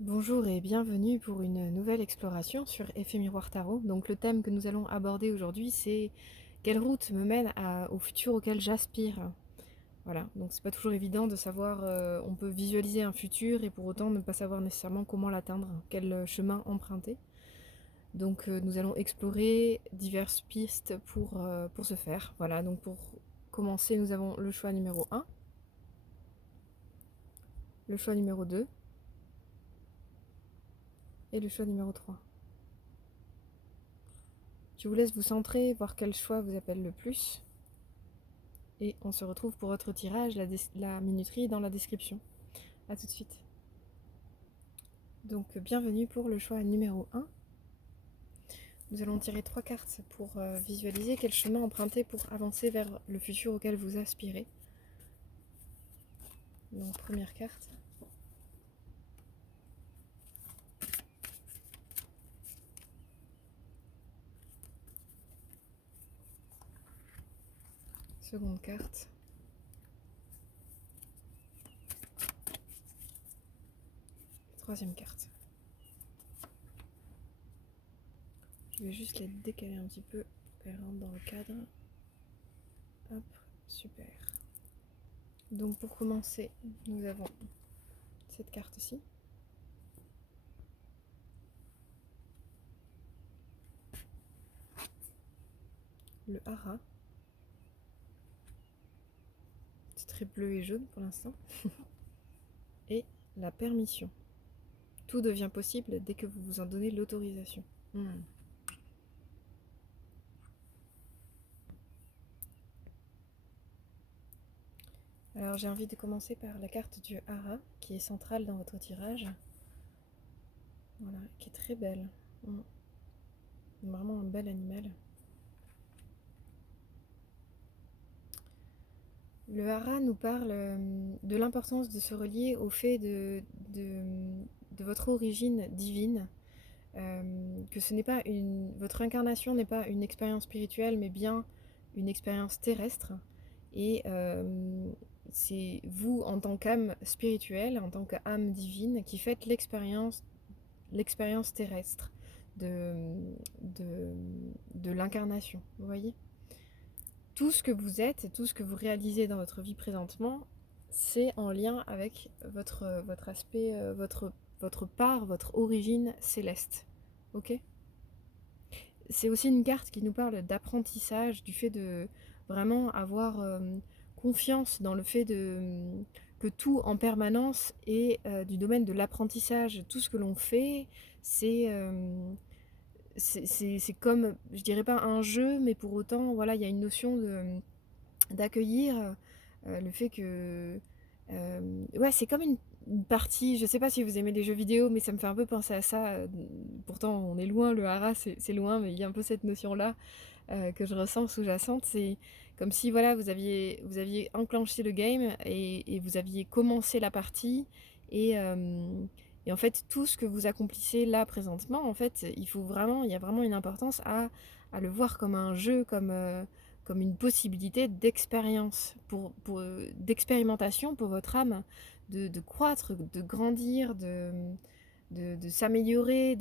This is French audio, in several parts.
Bonjour et bienvenue pour une nouvelle exploration sur Effet Miroir Tarot. Donc le thème que nous allons aborder aujourd'hui, c'est quelle route me mène au futur auquel j'aspire. Voilà, donc c'est pas toujours évident de savoir, on peut visualiser un futur et pour autant ne pas savoir nécessairement comment l'atteindre, quel chemin emprunter. Donc nous allons explorer diverses pistes pour ce faire. Voilà, donc pour commencer, nous avons le choix numéro 1, le choix numéro 2 et le choix numéro 3. Je vous laisse vous centrer, voir quel choix vous appelle le plus. Et on se retrouve pour votre tirage, la minuterie est dans la description. A tout de suite. Donc bienvenue pour le choix numéro 1. Nous allons tirer 3 cartes pour visualiser quel chemin emprunter pour avancer vers le futur auquel vous aspirez. Donc première carte. Seconde carte. Troisième carte. Je vais juste les décaler un petit peu pour qu'elles rentrent dans le cadre. Hop, super. Donc pour commencer, nous avons cette carte-ci. Le hara. C'est très bleu et jaune pour l'instant. Et la permission. Tout devient possible dès que vous vous en donnez l'autorisation. Alors j'ai envie de commencer par la carte du hara, qui est centrale dans votre tirage. Voilà, qui est très belle. Vraiment un bel animal. Le hara nous parle de l'importance de se relier au fait de votre origine divine. Que ce n'est pas votre incarnation n'est pas une expérience spirituelle, mais bien une expérience terrestre. Et c'est vous, en tant qu'âme spirituelle, en tant qu'âme divine, qui faites l'expérience terrestre de, de, de l'incarnation. Vous voyez, tout ce que vous êtes, tout ce que vous réalisez dans votre vie présentement, c'est en lien avec votre aspect, votre part, votre origine céleste. Ok ? C'est aussi une carte qui nous parle d'apprentissage, du fait de vraiment avoir confiance dans le fait que tout en permanence est du domaine de l'apprentissage. Tout ce que l'on fait, c'est comme, je dirais pas un jeu, mais pour autant, voilà, il y a une notion d'accueillir le fait que... ouais, c'est comme une partie, je sais pas si vous aimez les jeux vidéo, mais ça me fait un peu penser à ça. Pourtant, on est loin, le hara, c'est loin, mais il y a un peu cette notion-là que je ressens sous-jacente. C'est comme si voilà, vous aviez enclenché le game et vous aviez commencé la partie. Et, euh, et en fait, tout ce que vous accomplissez là présentement, en fait, il y a vraiment une importance à le voir comme un jeu, comme une possibilité d'expérience, d'expérimentation pour votre âme, de croître, de grandir, de s'améliorer,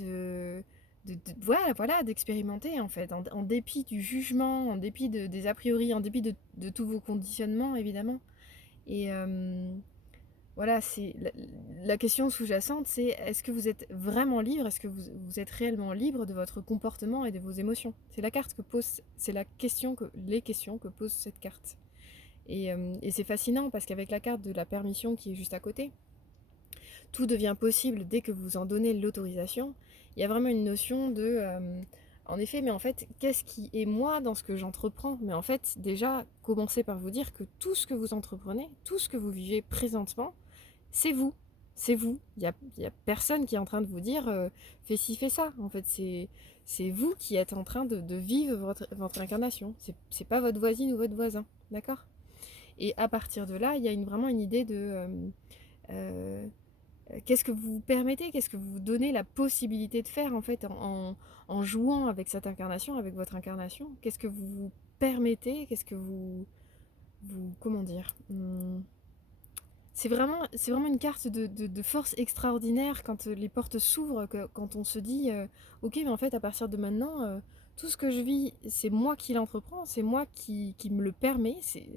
voilà, d'expérimenter en fait, en dépit du jugement, en dépit des a priori, en dépit de tous vos conditionnements évidemment. Et voilà, la question sous-jacente, c'est est-ce que vous êtes vraiment libre, est-ce que vous êtes réellement libre de votre comportement et de vos émotions. C'est les questions que pose cette carte. Et c'est fascinant parce qu'avec la carte de la permission qui est juste à côté, tout devient possible dès que vous en donnez l'autorisation. Il y a vraiment une notion de... en effet, mais en fait, qu'est-ce qui est moi dans ce que j'entreprends? Mais en fait, déjà, commencez par vous dire que tout ce que vous entreprenez, tout ce que vous vivez présentement, c'est vous. C'est vous. Il y a personne qui est en train de vous dire fais ci, fais ça. En fait, c'est vous qui êtes en train de vivre votre incarnation. C'est pas votre voisine ou votre voisin. D'accord? Et à partir de là, il y a vraiment une idée de... euh, qu'est-ce que vous vous permettez, qu'est-ce que vous vous donnez la possibilité de faire en fait en jouant avec cette incarnation, avec votre incarnation. Qu'est-ce que vous vous permettez, qu'est-ce que vous comment dire, c'est vraiment une carte de force extraordinaire quand, les portes s'ouvrent, que quand on se dit, «OK, mais en fait, à partir de maintenant, tout ce que je vis, c'est moi qui l'entreprends, c'est moi qui me le permet». C'est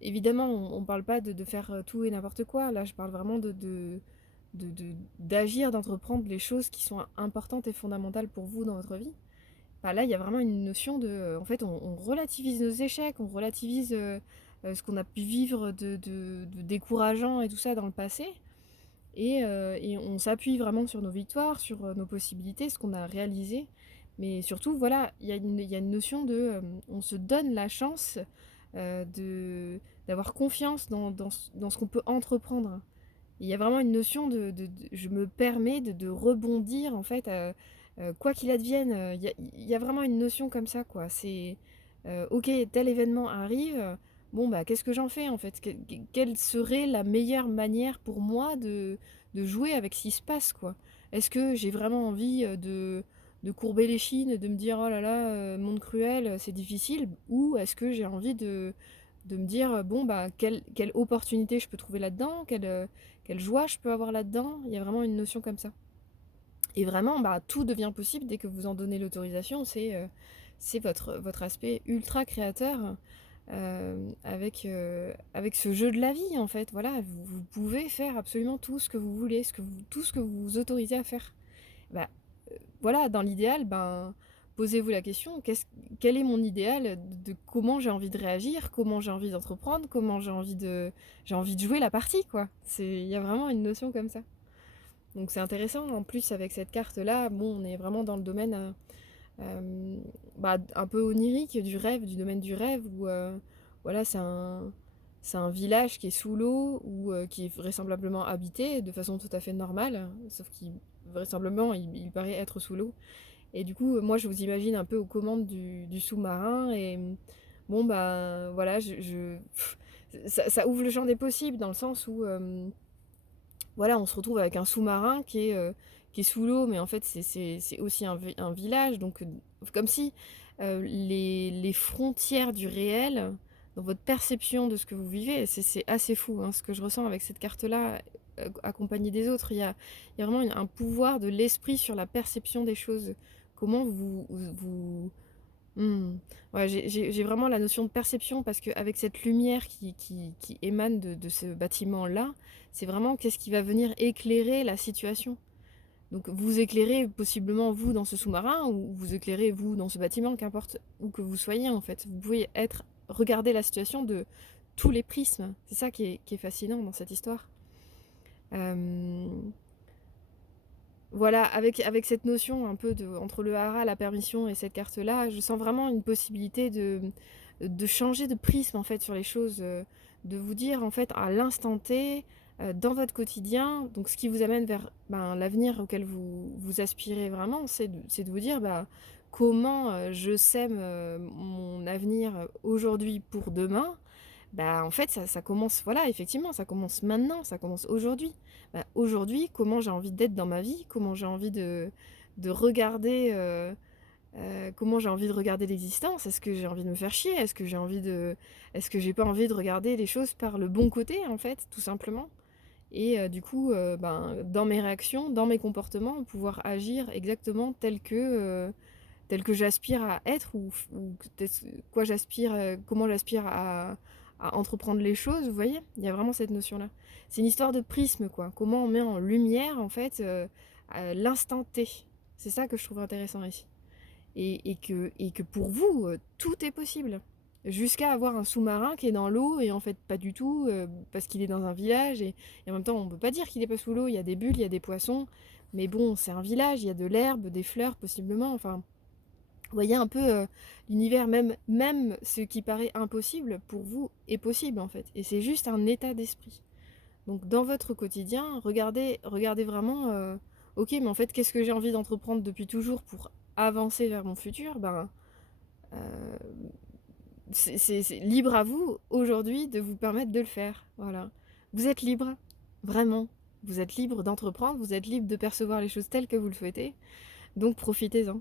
évidemment, on parle pas de faire, tout et n'importe quoi. Là, je parle vraiment d'agir, d'entreprendre les choses qui sont importantes et fondamentales pour vous dans votre vie. Bah, là, il y a vraiment une notion de, en fait, on relativise nos échecs, on relativise, ce qu'on a pu vivre de décourageant et tout ça dans le passé et on s'appuie vraiment sur nos victoires, sur, nos possibilités, ce qu'on a réalisé. Mais surtout, voilà, il y a une notion de, on se donne la chance, de d'avoir confiance dans ce qu'on peut entreprendre. Il y a vraiment une notion de je me permets de rebondir en fait, quoi qu'il advienne, il y a vraiment une notion comme ça quoi. C'est, OK, tel événement arrive, bon bah, qu'est-ce que j'en fais en fait? Quelle serait la meilleure manière pour moi de jouer avec ce qui se passe quoi? Est-ce que j'ai vraiment envie, de courber les chines, de me dire: «Oh là là, monde cruel, c'est difficile» ou est-ce que j'ai envie de me dire, «Bon bah, quelle opportunité je peux trouver là-dedans? Quelle joie je peux avoir là-dedans?» Il y a vraiment une notion comme ça. Et vraiment, bah, tout devient possible dès que vous en donnez l'autorisation. C'est votre aspect ultra créateur, avec ce jeu de la vie, en fait. Voilà, vous pouvez faire absolument tout ce que vous voulez, tout ce que vous vous autorisez à faire. Bah, voilà, dans l'idéal, ben, posez-vous la question, quel est mon idéal de comment j'ai envie de réagir, comment j'ai envie d'entreprendre, comment j'ai envie de jouer la partie, quoi. Il y a vraiment une notion comme ça. Donc c'est intéressant, en plus avec cette carte-là, bon, on est vraiment dans le domaine bah, un peu onirique du rêve, du domaine du rêve, où voilà, c'est un village qui est sous l'eau, ou qui est vraisemblablement habité de façon tout à fait normale, sauf qu'il vraisemblablement il paraît être sous l'eau. Et du coup, moi je vous imagine un peu aux commandes du sous-marin, et bon bah voilà, ça ouvre le champ des possibles dans le sens où voilà, on se retrouve avec un sous-marin qui est sous l'eau, mais en fait, c'est aussi un village. Donc, comme si les frontières du réel, dans votre perception de ce que vous vivez, c'est assez fou, hein, ce que je ressens avec cette carte-là, accompagnée des autres. Il y a vraiment un pouvoir de l'esprit sur la perception des choses. Comment Mmh. Ouais, j'ai vraiment la notion de perception parce qu'avec cette lumière qui émane de ce bâtiment-là, c'est vraiment qu'est-ce qui va venir éclairer la situation. Donc vous éclairez possiblement vous dans ce sous-marin ou vous éclairez vous dans ce bâtiment, qu'importe où que vous soyez en fait. Vous pouvez regarder la situation de tous les prismes. C'est ça qui est fascinant dans cette histoire. Euh, Voilà, avec cette notion un peu entre le hara, la permission et cette carte-là, je sens vraiment une possibilité de changer de prisme en fait sur les choses, de vous dire en fait à l'instant T, dans votre quotidien, donc ce qui vous amène vers ben, l'avenir auquel vous aspirez vraiment, c'est de vous dire bah, comment je sème mon avenir aujourd'hui pour demain. Bah, en fait, ça commence, voilà, effectivement, ça commence maintenant, ça commence aujourd'hui. Bah, aujourd'hui, comment j'ai envie d'être dans ma vie, comment j'ai envie de regarder, comment j'ai envie de regarder l'existence. Est-ce que j'ai envie de me faire chier? Est-ce que j'ai pas envie de regarder les choses par le bon côté, en fait, tout simplement? Et du coup, ben, dans mes réactions, dans mes comportements, pouvoir agir exactement tel que j'aspire à être ou quoi j'aspire, comment j'aspire à entreprendre les choses, vous voyez? Il y a vraiment cette notion-là. C'est une histoire de prisme, quoi. Comment on met en lumière, en fait, l'instant T. C'est ça que je trouve intéressant ici. Et que pour vous, tout est possible. Jusqu'à avoir un sous-marin qui est dans l'eau et en fait pas du tout, parce qu'il est dans un village et en même temps on peut pas dire qu'il est pas sous l'eau, il y a des bulles, il y a des poissons, mais bon, c'est un village, il y a de l'herbe, des fleurs possiblement, enfin, vous voyez un peu l'univers, même ce qui paraît impossible, pour vous, est possible en fait. Et c'est juste un état d'esprit. Donc dans votre quotidien, regardez vraiment, ok, mais en fait, qu'est-ce que j'ai envie d'entreprendre depuis toujours pour avancer vers mon futur? Ben, euh, c'est libre à vous aujourd'hui de vous permettre de le faire. Voilà. Vous êtes libre, vraiment. Vous êtes libre d'entreprendre, vous êtes libre de percevoir les choses telles que vous le souhaitez. Donc profitez-en.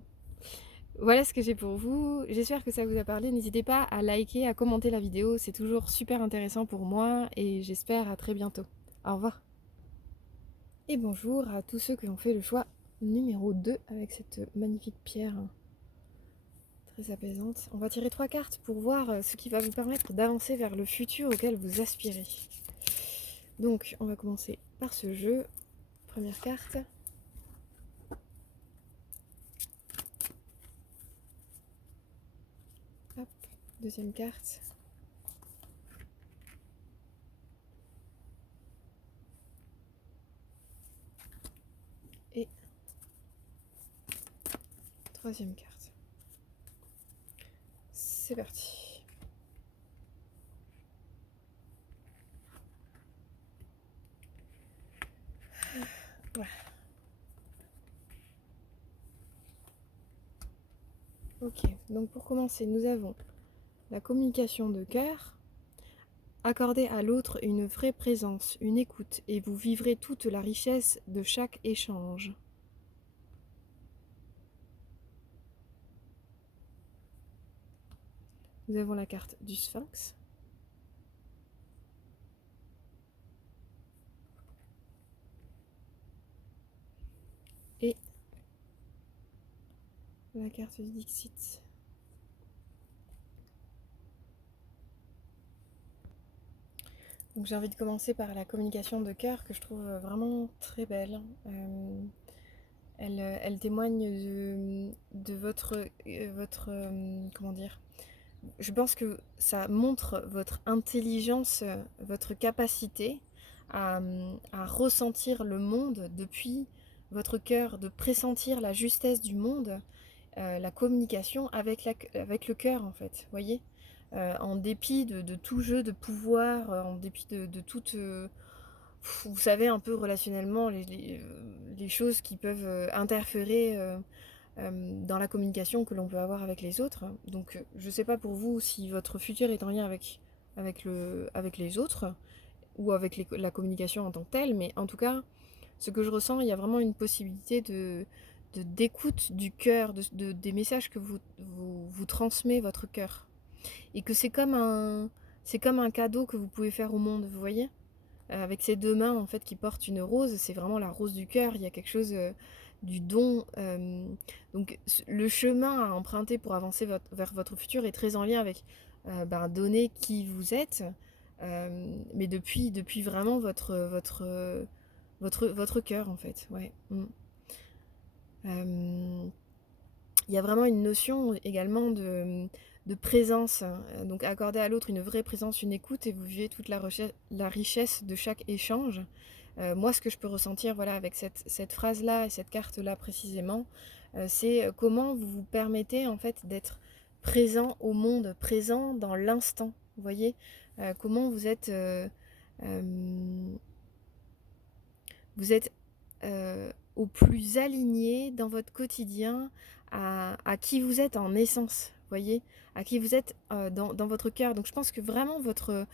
Voilà ce que j'ai pour vous. J'espère que ça vous a parlé. N'hésitez pas à liker, à commenter la vidéo. C'est toujours super intéressant pour moi et j'espère à très bientôt. Au revoir. Et bonjour à tous ceux qui ont fait le choix numéro 2 avec cette magnifique pierre très apaisante. On va tirer 3 cartes pour voir ce qui va vous permettre d'avancer vers le futur auquel vous aspirez. Donc, on va commencer par ce jeu. Première carte. Hop, deuxième carte. Et troisième carte. C'est parti. Voilà. Ok, donc pour commencer, nous avons la communication de cœur. Accordez à l'autre une vraie présence, une écoute, et vous vivrez toute la richesse de chaque échange. Nous avons la carte du Sphinx. Et la carte du Dixit. Donc j'ai envie de commencer par la communication de cœur que je trouve vraiment très belle. Elle témoigne de comment dire, je pense que ça montre votre intelligence, votre capacité à ressentir le monde depuis votre cœur, de pressentir la justesse du monde, la communication avec le cœur en fait, voyez. En dépit de tout jeu de pouvoir, en dépit de toute... vous savez un peu relationnellement les choses qui peuvent interférer dans la communication que l'on peut avoir avec les autres. Donc je sais pas pour vous si votre futur est en lien avec les autres ou avec la communication en tant que telle, mais en tout cas, ce que je ressens, il y a vraiment une possibilité d'écoute du cœur, des messages que vous transmet votre cœur. Et que c'est comme un cadeau que vous pouvez faire au monde, vous voyez, avec ces deux mains en fait qui portent une rose, c'est vraiment la rose du cœur. Il y a quelque chose du don. Donc le chemin à emprunter pour avancer vers votre futur est très en lien avec donner qui vous êtes, mais depuis vraiment votre cœur en fait. Ouais. Il y a vraiment une notion également de présence, donc accorder à l'autre une vraie présence, une écoute, et vous vivez toute la richesse de chaque échange. Moi, ce que je peux ressentir voilà, avec cette phrase-là et cette carte-là précisément, c'est comment vous vous permettez en fait d'être présent au monde, présent dans l'instant. Vous voyez, comment vous êtes au plus aligné dans votre quotidien à qui vous êtes en essence, voyez, à qui vous êtes dans votre cœur. Donc je pense que vraiment votre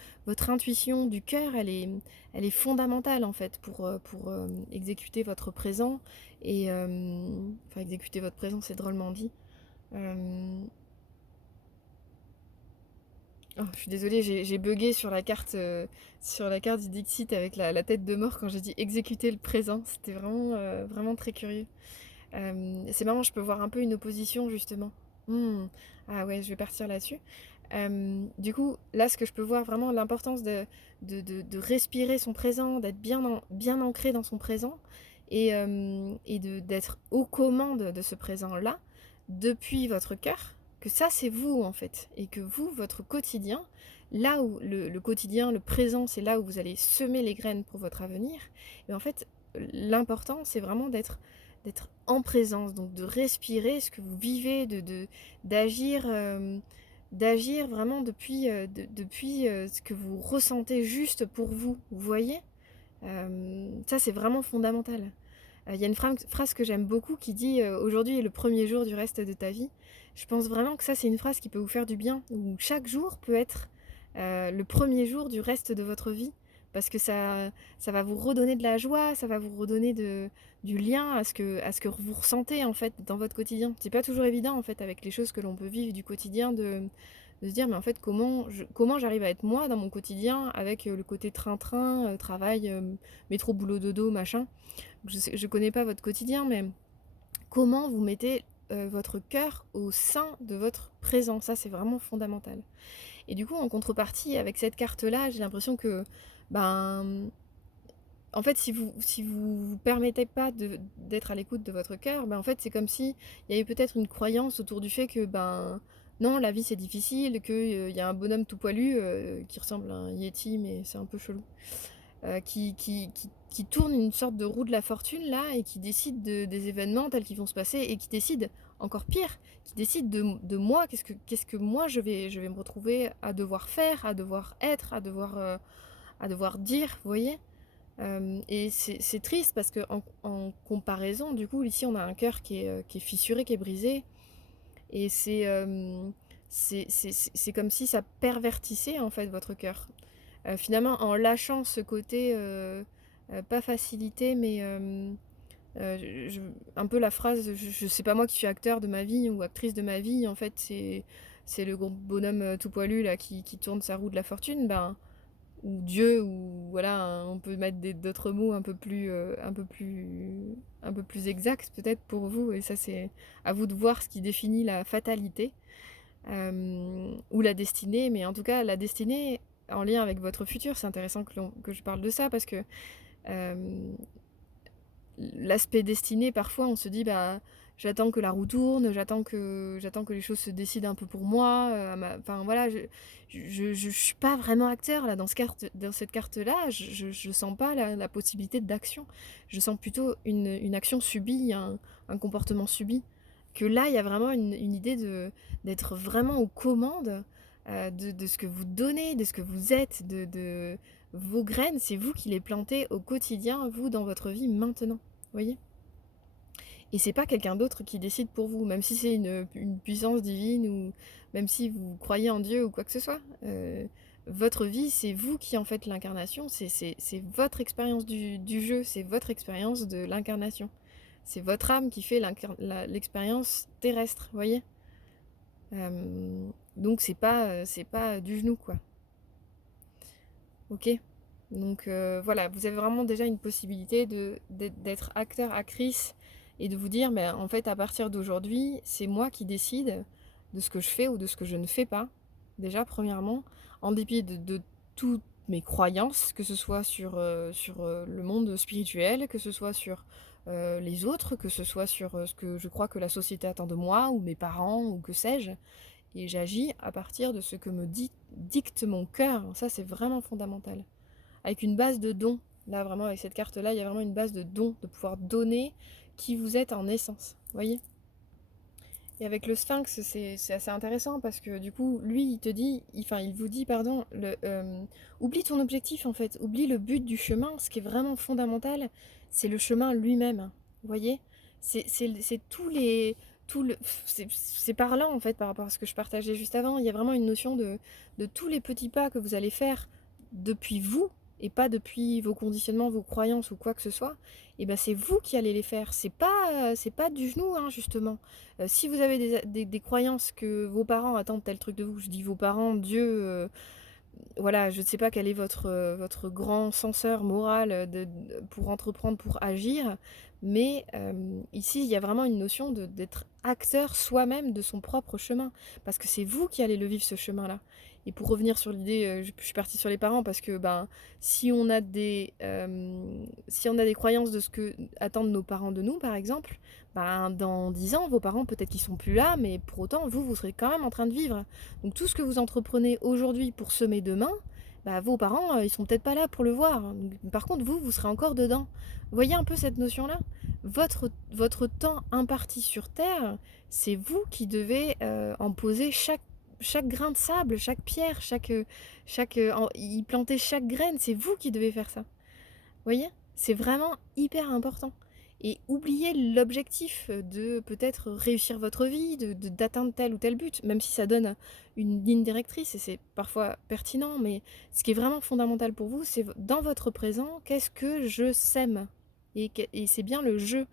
intuition du cœur, elle est fondamentale en fait pour exécuter votre présent et enfin exécuter votre présent, c'est drôlement dit. Oh, je suis désolée, j'ai bugué sur la carte du Dixit avec la tête de mort quand j'ai dit exécuter le présent. C'était vraiment très curieux. C'est marrant, je peux voir un peu une opposition justement. Hmm. Ah ouais, je vais partir là-dessus. Du coup, là, ce que je peux voir vraiment, l'importance de respirer son présent, d'être bien ancré dans son présent et d'être aux commandes de ce présent-là depuis votre cœur, que ça, c'est vous en fait. Et que vous, votre quotidien, là où le quotidien, le présent, c'est là où vous allez semer les graines pour votre avenir. Et en fait, l'important, c'est vraiment d'être en présence, donc de respirer ce que vous vivez, d'agir, d'agir vraiment depuis ce que vous ressentez juste pour vous, vous voyez. Ça, c'est vraiment fondamental. Il y a une phrase que j'aime beaucoup qui dit aujourd'hui est le premier jour du reste de ta vie. Je pense vraiment que ça, c'est une phrase qui peut vous faire du bien, où chaque jour peut être le premier jour du reste de votre vie, parce que ça va vous redonner de la joie, ça va vous redonner du lien à ce que vous ressentez en fait dans votre quotidien. C'est pas toujours évident en fait avec les choses que l'on peut vivre du quotidien de se dire: «Mais en fait, comment j'arrive à être moi dans mon quotidien avec, le côté train-train, travail, métro boulot dodo machin». Je connais pas votre quotidien, mais comment vous mettez, votre cœur au sein de votre présent? Ça, c'est vraiment fondamental. Et du coup, en contrepartie, avec cette carte-là, j'ai l'impression que, ben, en fait, si vous vous permettez pas d'être à l'écoute de votre cœur, ben, en fait, c'est comme si il y avait peut-être une croyance autour du fait que, ben, non, la vie c'est difficile, qu'il y a un bonhomme tout poilu, qui ressemble à un yéti, mais c'est un peu chelou, qui tourne une sorte de roue de la fortune là et qui décide des événements tels qu'ils vont se passer et qui décide, encore pire, qui décide de moi, qu'est-ce que moi je vais me retrouver à devoir faire, à devoir être, à devoir dire, vous voyez? Et c'est triste parce qu'en comparaison, du coup, ici, on a un cœur qui est fissuré, qui est brisé et c'est comme si ça pervertissait, en fait, votre cœur. Finalement, en lâchant ce côté, pas facilité, mais je un peu la phrase, je sais pas moi qui suis acteur de ma vie ou actrice de ma vie, en fait, c'est le gros bonhomme, tout poilu là qui tourne sa roue de la fortune, ben, ou Dieu ou voilà, on peut mettre d'autres mots un peu plus exacts peut-être pour vous et ça c'est à vous de voir ce qui définit la fatalité, ou la destinée, mais en tout cas la destinée en lien avec votre futur. C'est intéressant que je parle de ça parce que, hem l'aspect destiné, parfois, on se dit: «Bah, j'attends que la roue tourne, j'attends que les choses se décident un peu pour moi, enfin voilà, je suis pas vraiment acteur là dans cette carte-là, je sens pas la possibilité d'action. Je sens plutôt une action subie, un comportement subi. Que là, il y a vraiment une idée d'être vraiment aux commandes, de ce que vous donnez, de ce que vous êtes, de vos graines, c'est vous qui les plantez au quotidien, vous, dans votre vie maintenant. Voyez? Et c'est pas quelqu'un d'autre qui décide pour vous, même si c'est une puissance divine ou même si vous croyez en Dieu ou quoi que ce soit. Votre vie, c'est vous qui en faites l'incarnation, c'est votre expérience du jeu, c'est votre expérience de l'incarnation. C'est votre âme qui fait l'expérience terrestre, voyez? Donc c'est pas du genou, quoi. OK? Donc voilà, vous avez vraiment déjà une possibilité d'être acteur, actrice et de vous dire: «Mais en fait, à partir d'aujourd'hui, c'est moi qui décide de ce que je fais ou de ce que je ne fais pas». Déjà, premièrement, en dépit de toutes mes croyances, que ce soit sur le monde spirituel, que ce soit sur, les autres, que ce soit sur, ce que je crois que la société attend de moi ou mes parents ou que sais-je et j'agis à partir de ce que me dicte mon cœur. Ça, c'est vraiment fondamental. Avec une base de dons. Là, vraiment, avec cette carte-là, il y a vraiment une base de dons, de pouvoir donner qui vous êtes en essence. Vous voyez? Et avec le sphinx, c'est assez intéressant parce que du coup, lui, il vous dit, pardon, oublie ton objectif en fait, oublie le but du chemin. Ce qui est vraiment fondamental, c'est le chemin lui-même. Vous voyez? C'est c'est parlant en fait par rapport à ce que je partageais juste avant. Il y a vraiment une notion de tous les petits pas que vous allez faire depuis vous et pas depuis vos conditionnements, vos croyances ou quoi que ce soit. Et ben c'est vous qui allez les faire. C'est pas du genou, hein, justement. Si vous avez des croyances que vos parents attendent tel truc de vous, je dis vos parents, Dieu, voilà, je ne sais pas quel est votre grand censeur moral pour entreprendre, pour agir, mais ici, il y a vraiment une notion d'être acteur soi-même de son propre chemin, parce que c'est vous qui allez le vivre ce chemin-là. Et pour revenir sur l'idée, je suis partie sur les parents parce que ben, si on a des croyances de ce que attendent nos parents de nous, par exemple, ben, dans 10 ans, vos parents, peut-être qu'ils sont plus là, mais pour autant, vous serez quand même en train de vivre. Donc tout ce que vous entreprenez aujourd'hui pour semer demain, bah, vos parents, ils sont peut-être pas là pour le voir. Donc, par contre, vous serez encore dedans. Vous voyez un peu cette notion-là? Votre temps imparti sur Terre, c'est vous qui devez en poser chaque grain de sable, chaque pierre, y planter chaque graine. C'est vous qui devez faire ça. Voyez? C'est vraiment hyper important. Et oubliez l'objectif de peut-être réussir votre vie, d'atteindre tel ou tel but, même si ça donne une ligne directrice et c'est parfois pertinent, mais ce qui est vraiment fondamental pour vous, c'est dans votre présent, qu'est-ce que je sème? Et c'est bien le jeu.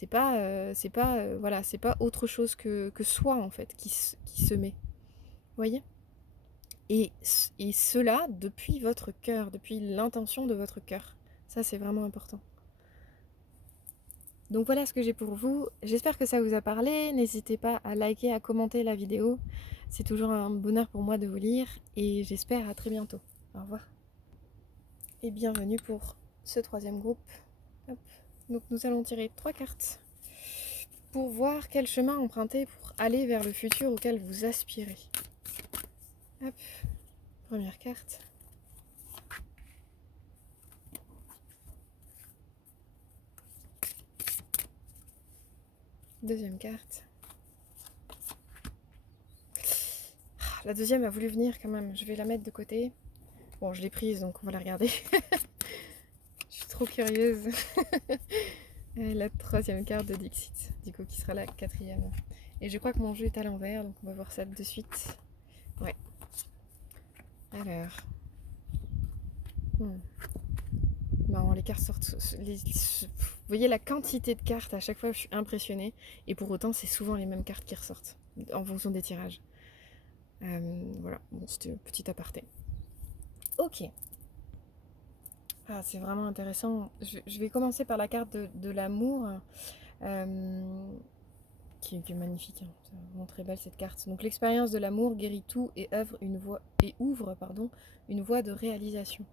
Voilà, c'est pas autre chose que soi en fait qui se met. Voyez? et cela depuis votre cœur, depuis l'intention de votre cœur. Ça, c'est vraiment important. Donc voilà ce que j'ai pour vous. J'espère que ça vous a parlé. N'hésitez pas à liker, à commenter la vidéo. C'est toujours un bonheur pour moi de vous lire et j'espère à très bientôt. Au revoir. Et bienvenue pour ce troisième groupe. Hop. Donc nous allons tirer 3 cartes pour voir quel chemin emprunter pour aller vers le futur auquel vous aspirez. Hop. Première carte. Deuxième carte. La deuxième a voulu venir quand même. Je vais la mettre de côté. Bon, je l'ai prise, donc on va la regarder. Je suis trop curieuse. La troisième carte de Dixit, du coup, qui sera la quatrième. Et je crois que mon jeu est à l'envers, donc on va voir ça de suite. Ouais. Alors. Bon, les cartes sortent. Vous voyez la quantité de cartes, à chaque fois je suis impressionnée. Et pour autant, c'est souvent les mêmes cartes qui ressortent, en fonction des tirages. Voilà, bon, c'était un petit aparté. Ok. Ah, c'est vraiment intéressant. Je vais commencer par la carte de l'amour, qui est magnifique. Hein. C'est vraiment très belle cette carte. Donc l'expérience de l'amour guérit tout et ouvre une voie de réalisation.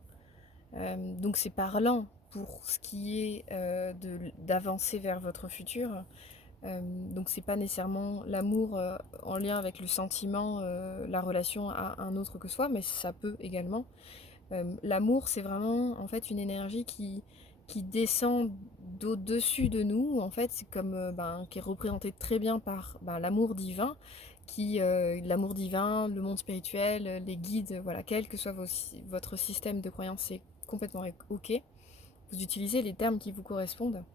Donc c'est parlant pour ce qui est d'avancer vers votre futur. Donc c'est pas nécessairement l'amour en lien avec le sentiment, la relation à un autre que soi, mais ça peut également. L'amour, c'est vraiment en fait une énergie qui descend d'au-dessus de nous. En fait, c'est comme qui est représenté très bien par l'amour divin, l'amour divin, le monde spirituel, les guides, voilà, quel que soit votre système de croyance, c'est complètement ok. Vous utilisez les termes qui vous correspondent.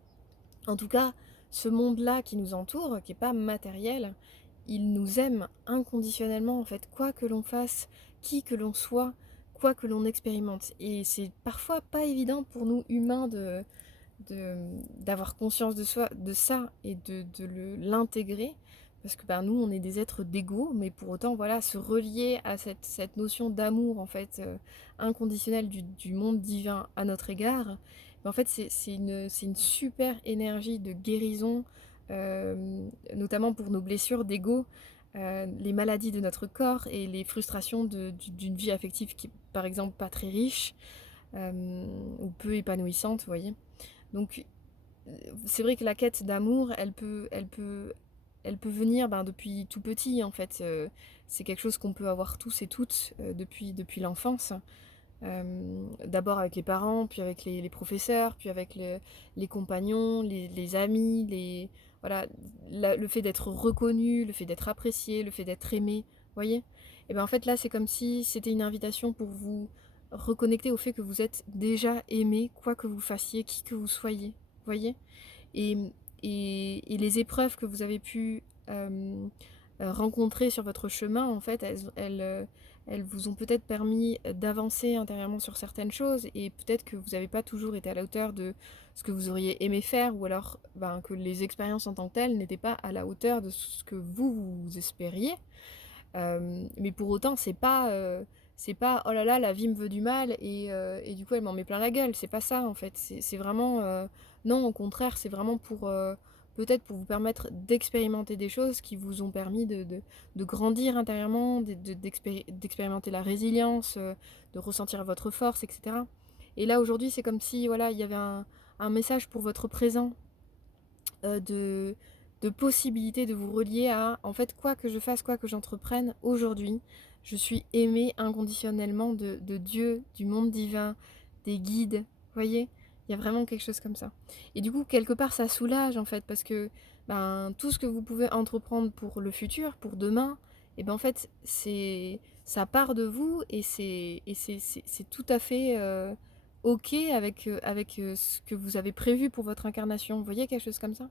En tout cas, ce monde-là qui nous entoure, qui n'est pas matériel, il nous aime inconditionnellement, en fait, quoi que l'on fasse, qui que l'on soit, quoi que l'on expérimente. Et c'est parfois pas évident pour nous humains d'avoir conscience de soi, de ça et de l'intégrer. Parce que nous, on est des êtres d'ego, mais pour autant, voilà, se relier à cette notion d'amour, en fait, inconditionnel du monde divin à notre égard, en fait, c'est une super énergie de guérison, notamment pour nos blessures d'ego, les maladies de notre corps et les frustrations d'une vie affective qui est, par exemple, pas très riche ou peu épanouissante, vous voyez. Donc, c'est vrai que la quête d'amour, elle peut venir depuis tout petit, en fait. C'est quelque chose qu'on peut avoir tous et toutes depuis l'enfance. D'abord avec les parents, puis avec les professeurs, puis avec les compagnons, les amis, voilà, le fait d'être reconnu, le fait d'être apprécié, le fait d'être aimé, voyez. Et bien en fait là c'est comme si c'était une invitation pour vous reconnecter au fait que vous êtes déjà aimé, quoi que vous fassiez, qui que vous soyez, voyez. Et, et les épreuves que vous avez pu rencontrer sur votre chemin, en fait, elles vous ont peut-être permis d'avancer intérieurement sur certaines choses et peut-être que vous n'avez pas toujours été à la hauteur de ce que vous auriez aimé faire ou alors que les expériences en tant que telles n'étaient pas à la hauteur de ce que vous espériez. Mais pour autant, c'est pas oh là là, la vie me veut du mal et du coup elle m'en met plein la gueule. C'est pas ça en fait. C'est vraiment non, au contraire, c'est vraiment pour peut-être pour vous permettre d'expérimenter des choses qui vous ont permis de grandir intérieurement, d'expérimenter la résilience, de ressentir votre force, etc. Et là aujourd'hui, c'est comme si voilà, il y avait un message pour votre présent de possibilité de vous relier à, en fait, quoi que je fasse, quoi que j'entreprenne aujourd'hui, je suis aimée inconditionnellement de Dieu, du monde divin, des guides, vous voyez. Il y a vraiment quelque chose comme ça. Et du coup, quelque part, ça soulage, en fait, parce que tout ce que vous pouvez entreprendre pour le futur, pour demain, et en fait, ça part de vous et c'est tout à fait ok avec ce que vous avez prévu pour votre incarnation. Vous voyez quelque chose comme ça?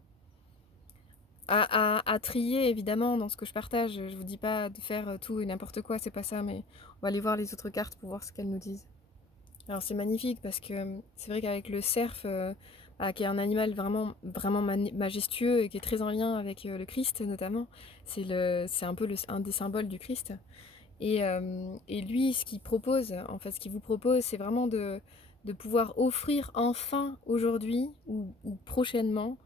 À trier évidemment dans ce que je partage, je vous dis pas de faire tout et n'importe quoi, c'est pas ça, mais on va aller voir les autres cartes pour voir ce qu'elles nous disent. Alors c'est magnifique parce que c'est vrai qu'avec le cerf, qui est un animal vraiment majestueux et qui est très en lien avec le Christ notamment, c'est un peu un des symboles du Christ. Et lui, ce qu'il propose, en fait, ce qu'il vous propose, c'est vraiment de pouvoir offrir enfin aujourd'hui ou prochainement,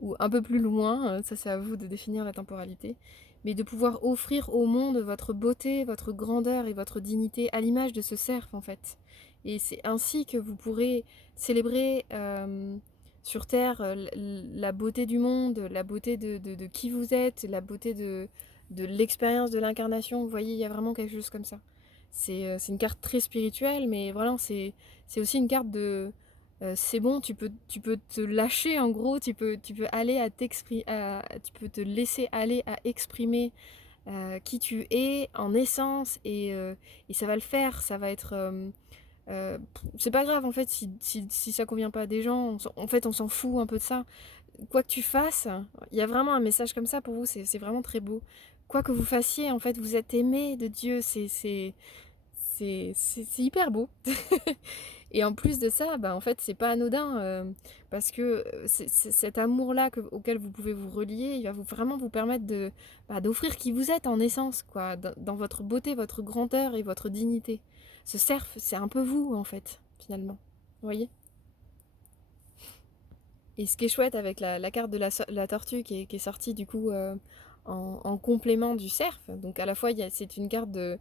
ou un peu plus loin, ça c'est à vous de définir la temporalité, mais de pouvoir offrir au monde votre beauté, votre grandeur et votre dignité à l'image de ce cerf en fait. Et c'est ainsi que vous pourrez célébrer sur Terre la beauté du monde, la beauté de qui vous êtes, la beauté de l'expérience de l'incarnation. Vous voyez, il y a vraiment quelque chose comme ça. C'est une carte très spirituelle, mais voilà, c'est aussi une carte de c'est bon, tu peux te lâcher en gros, tu peux aller à t'exprimer, tu peux te laisser aller à exprimer qui tu es en essence et ça va le faire, ça va être... c'est pas grave en fait si ça convient pas à des gens, en fait on s'en fout un peu de ça. Quoi que tu fasses, il y a vraiment un message comme ça pour vous, c'est vraiment très beau. Quoi que vous fassiez, en fait, vous êtes aimé de Dieu, c'est hyper beau. Et en plus de ça, bah, en fait, c'est pas anodin, parce que cet amour-là auquel vous pouvez vous relier, il va vraiment vous permettre d'offrir qui vous êtes en essence, quoi, dans votre beauté, votre grandeur et votre dignité. Ce cerf, c'est un peu vous, en fait, finalement. Vous voyez? Et ce qui est chouette avec la carte de la tortue qui est sortie du coup en complément du cerf, donc à la fois c'est une carte de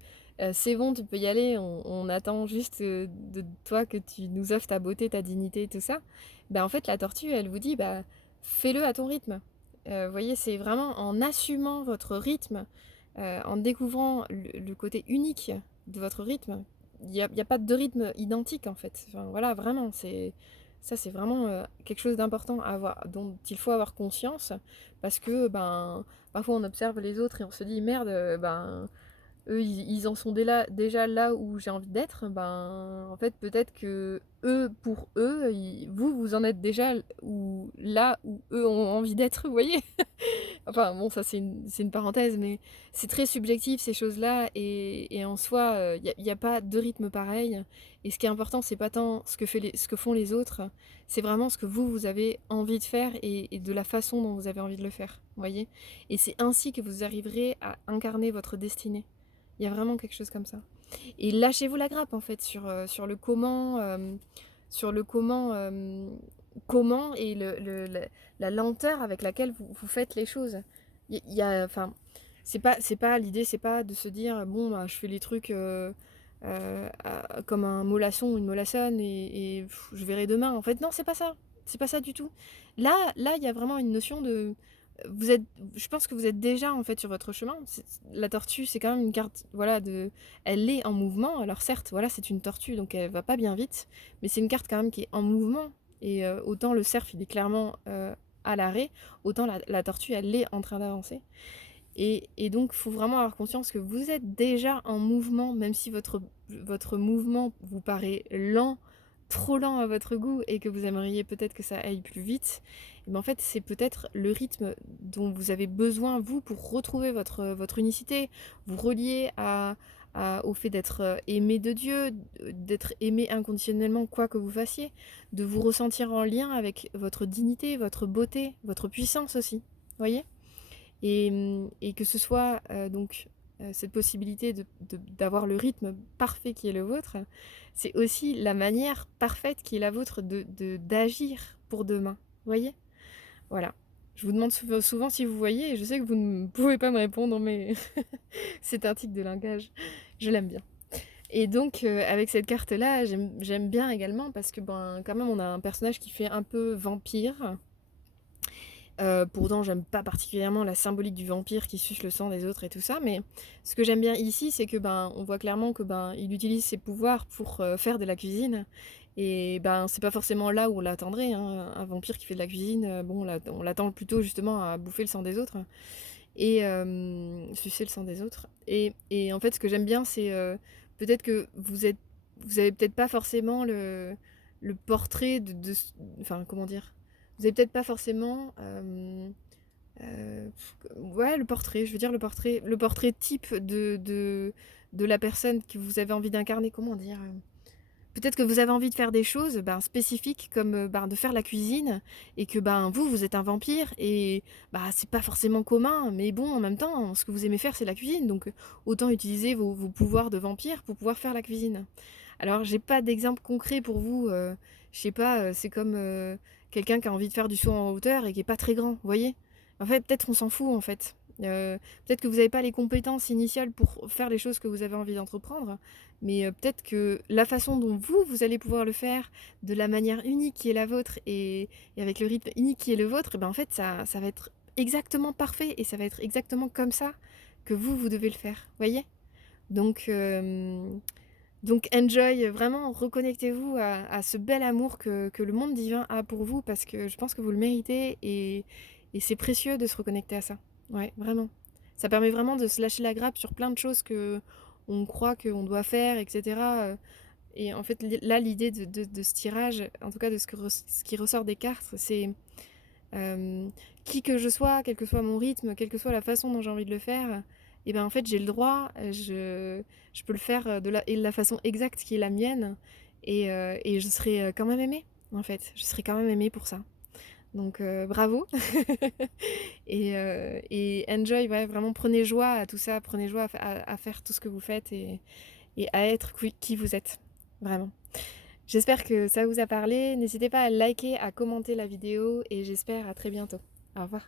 c'est bon, tu peux y aller, on attend juste de toi que tu nous offres ta beauté, ta dignité et tout ça. Bah, en fait, la tortue, elle vous dit bah, fais-le à ton rythme. Vous voyez, c'est vraiment en assumant votre rythme, en découvrant le côté unique de votre rythme. Il y a pas de rythme identique en fait. Enfin, voilà, vraiment, c'est vraiment quelque chose d'important à avoir, dont il faut avoir conscience, parce que ben, parfois on observe les autres et on se dit merde, ben, eux ils en sont déjà là où j'ai envie d'être, ben en fait peut-être que eux, pour eux, vous en êtes déjà là où eux ont envie d'être, vous voyez. Enfin bon, ça c'est une parenthèse, mais c'est très subjectif ces choses-là, et en soi, il n'y a pas de rythme pareil. Et ce qui est important, c'est pas tant ce que font les autres, c'est vraiment ce que vous avez envie de faire et de la façon dont vous avez envie de le faire, vous voyez. Et c'est ainsi que vous arriverez à incarner votre destinée. Il y a vraiment quelque chose comme ça. Et lâchez-vous la grappe en fait sur le comment, comment et la lenteur avec laquelle vous faites les choses. Enfin, c'est pas l'idée, c'est pas de se dire bon bah, je fais les trucs comme un mollasson ou une mollassonne et je verrai demain. En fait non, c'est pas ça du tout. Là il y a vraiment une notion de vous êtes, je pense que vous êtes déjà en fait sur votre chemin. La tortue, c'est quand même une carte, voilà, elle est en mouvement. Alors certes, voilà, c'est une tortue, donc elle va pas bien vite, mais c'est une carte quand même qui est en mouvement. Et autant le cerf, il est clairement à l'arrêt, autant la tortue, elle est en train d'avancer. Et donc, il faut vraiment avoir conscience que vous êtes déjà en mouvement, même si votre mouvement vous paraît lent, trop lent à votre goût, et que vous aimeriez peut-être que ça aille plus vite. Mais en fait, c'est peut-être le rythme dont vous avez besoin, vous, pour retrouver votre unicité, vous relier au fait d'être aimé de Dieu, d'être aimé inconditionnellement, quoi que vous fassiez, de vous ressentir en lien avec votre dignité, votre beauté, votre puissance aussi. Voyez? Et que ce soit donc cette possibilité d'avoir le rythme parfait qui est le vôtre, c'est aussi la manière parfaite qui est la vôtre d'agir pour demain. Vous voyez? Voilà. Je vous demande souvent si vous voyez, et je sais que vous ne pouvez pas me répondre, mais c'est un tic de langage. Je l'aime bien. Et donc, avec cette carte-là, j'aime bien également parce que, ben, quand même, on a un personnage qui fait un peu vampire. Pourtant, j'aime pas particulièrement la symbolique du vampire qui suce le sang des autres et tout ça, mais ce que j'aime bien ici, c'est que ben, on voit clairement que ben, il utilise ses pouvoirs pour faire de la cuisine. Et ben, c'est pas forcément là où on l'attendrait, hein. Un vampire qui fait de la cuisine, bon, on l'attend plutôt justement à bouffer le sang des autres et sucer le sang des autres. Et en fait, ce que j'aime bien, c'est peut-être que vous avez peut-être pas forcément le portrait enfin, comment dire? Vous avez peut-être pas forcément euh, ouais, le portrait, je veux dire le portrait type de la personne que vous avez envie d'incarner, comment dire? Peut-être que vous avez envie de faire des choses, ben, spécifiques comme, ben, de faire la cuisine et que, ben, vous êtes un vampire et bah, c'est pas forcément commun, mais bon, en même temps, ce que vous aimez faire, c'est la cuisine, donc autant utiliser vos pouvoirs de vampire pour pouvoir faire la cuisine. Alors j'ai pas d'exemple concret pour vous, je sais pas, c'est comme, quelqu'un qui a envie de faire du saut en hauteur et qui est pas très grand, vous voyez? En fait, peut-être on s'en fout, en fait. Peut-être que vous avez pas les compétences initiales pour faire les choses que vous avez envie d'entreprendre, mais peut-être que la façon dont vous allez pouvoir le faire, de la manière unique qui est la vôtre et avec le rythme unique qui est le vôtre, et ben, en fait, ça va être exactement parfait et ça va être exactement comme ça que vous devez le faire, voyez? Donc enjoy, vraiment reconnectez-vous à ce bel amour que le monde divin a pour vous parce que je pense que vous le méritez et c'est précieux de se reconnecter à ça. Ouais, vraiment. Ça permet vraiment de se lâcher la grappe sur plein de choses qu'on croit qu'on doit faire et cetera, et en fait, là, l'idée de ce tirage, en tout cas de ce qui ressort des cartes, c'est, hem, qui que je sois, quel que soit mon rythme, quelle que soit la façon dont j'ai envie de le faire, et ben, en fait, j'ai le droit, je peux le faire, de la façon exacte qui est la mienne et je serai, quand même aimée, en fait. Je serai quand même aimée pour ça. Donc bravo et enjoy, ouais, vraiment prenez joie à tout ça, prenez joie à faire tout ce que vous faites et à être qui vous êtes, vraiment. J'espère que ça vous a parlé. N'hésitez pas à liker, à commenter la vidéo et j'espère à très bientôt. Au revoir.